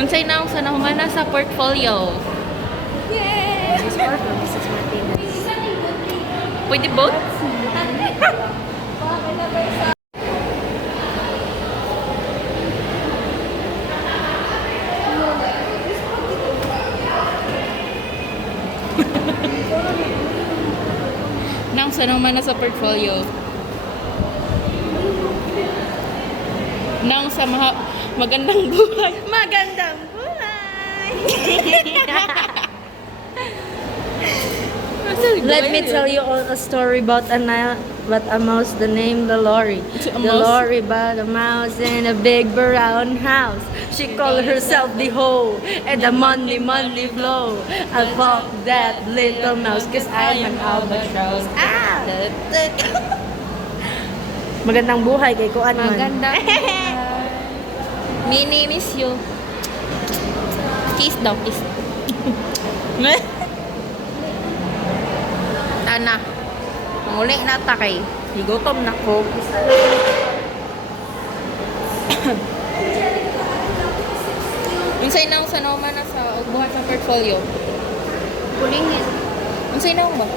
Unsay na sa nahumana sa portfolio? Yay! Mrs. Parker, Mrs. Martinez. Pwede both? Nang sa nahumana sa portfolio? Nang sa magandang buhay. Magandang buhay! Let me tell you all a story about a mouse, the name Lolori. A mouse? Lolori bought a mouse in a big brown house. She called herself the hoe, and the money flow. I fuck that little mouse, cause I'm an albatross. Ah! Magandang buhay kay Kuan man. Maganda. Mini miss you. Kiss daw, kiss. Ana. Muli na ta kay. Higutom na ko. Unsay na sa naman na sa buhat sa portfolio? Kulingin. Unsay na ba?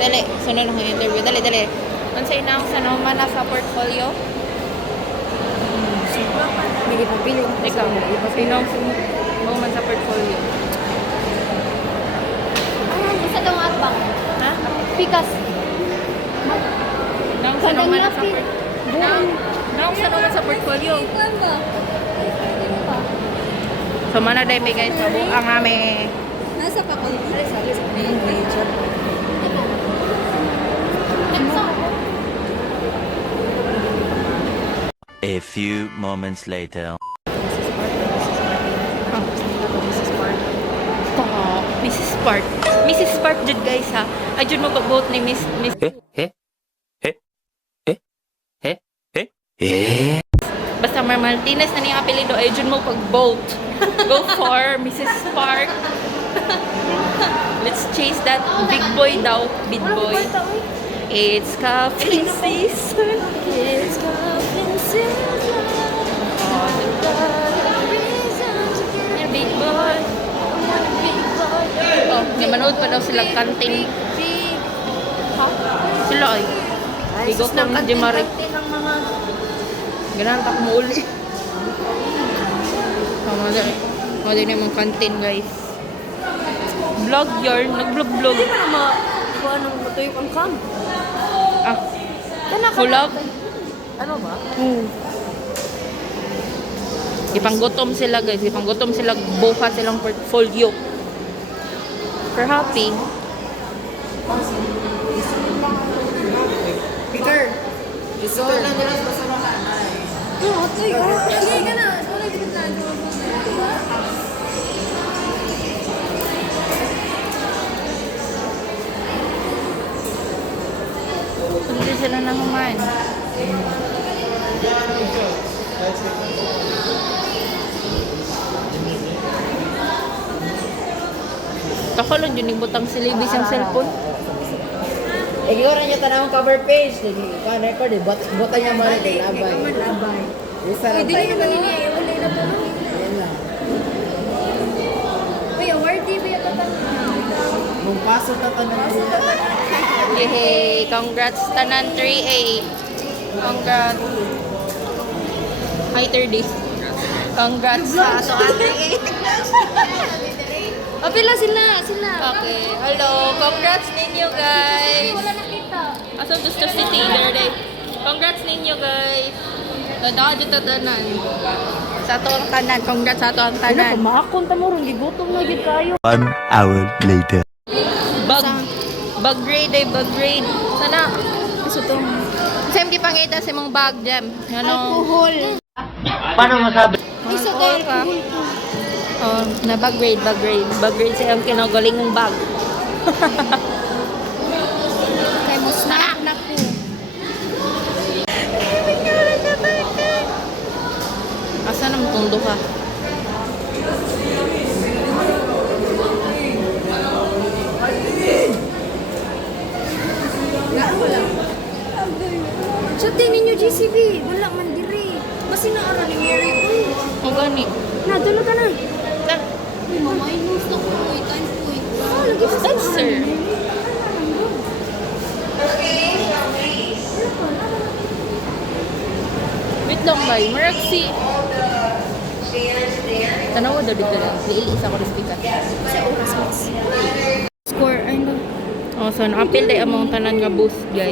Dali, sunod na ko yung interview. Dali, dali. Unsay na sa naman na sa portfolio? May ipapili. Ikaw, sino ang naman sa portfolio? Isa daw ang atbang. Ha? Pikas. Nang sa naman na sa portfolio? Nang sa naman sa portfolio? So, mana day may guys, ang ame. Nasa faculty. A few moments later. Stop. Mrs. Spark. Mrs. Spark jud guys ha. Ajud mo pag-vote ni Miss Basta Mar Martinez na niyang apelido, ajud mo pag-vote. Go for Mrs. Spark. Let's chase that big boy daw. Big boy. It's cuffing season. It's cuffing season. Yung big boy. Oh, namanood pa daw silang kanting. Ha? Sila ay. Bigo ko ng Jemari. Ganun tak mo uli. Mga din yung mga kantin guys. Vlog yarn. Nag-vlog-vlog. Hindi mo naman kung anong matuyok ang cam. Ah, Kana ka. kulab. Ano ba? Ipanggutom sila guys. Ipanggutom sila. Buka silang portfolio. For happy. Peter, ito lang nila sa basurahan. Oo, tuy. Hindi ka na. Wala din na. Hindi sila na humain. Tako lang yun, ibutang silibis ang cellphone. Igora niya tanawang cover page. Kan record eh. Bota niya mo rin labay. Labay. Isa lang Hindi tayo. naman niya. Wala na po. Yan lang. Uy, award TV at Mung paso ta tanong. Yehey! Congrats tanan 3A. Congrats. Hi 3D. Congrats sa ato ang 3A. Oh, pila sila. Okay. Hello. Congrats ninyo guys. Wala nakita. Asa gusto si Taylor day. Congrats ninyo guys. Tanda dito tanan. Sa ato ang tanan. Congrats sa ato ang Ano, tanan. kumakon ta mo ron. Gigutom na gid kayo. 1 hour later. Bag grade ay bag grade. Sana. Gusto to. Same di pangita sa mong bag jam. Ano? Alcohol. Paano masabi? Isa Alcohol ka. Oh, na bag grade, bag grade. Bag grade sa ang kinagaling mong bag. Kay mo snack na po. Asa na mutundo ka? So, tingin nyo, GCB. Wala man diri. Kasi naara ni Mary ko. Ang gani. Na, doon ka na. Mama, ay gusto ko po ikan po ito. Oh, lagi sa Thanks, sir. Wait lang, bay. Maraksi. Tanawa daw dito lang. Isa ko rin ka. Score, ano? Oh, so nakapil day among tanan nga booth, guys.